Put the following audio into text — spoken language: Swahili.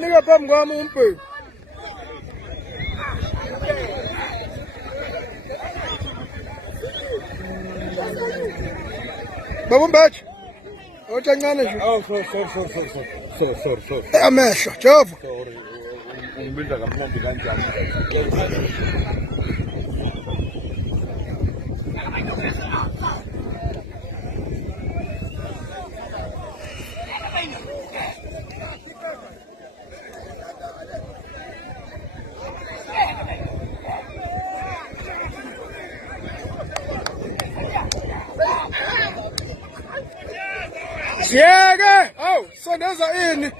Kanika pam kwami umpe. Babum batch. Ochancane nje. Oh, sorry. Amehlo, Jehova. Ungibiza kamnandi kanjani? Siyeke. Awu, sondeza ini.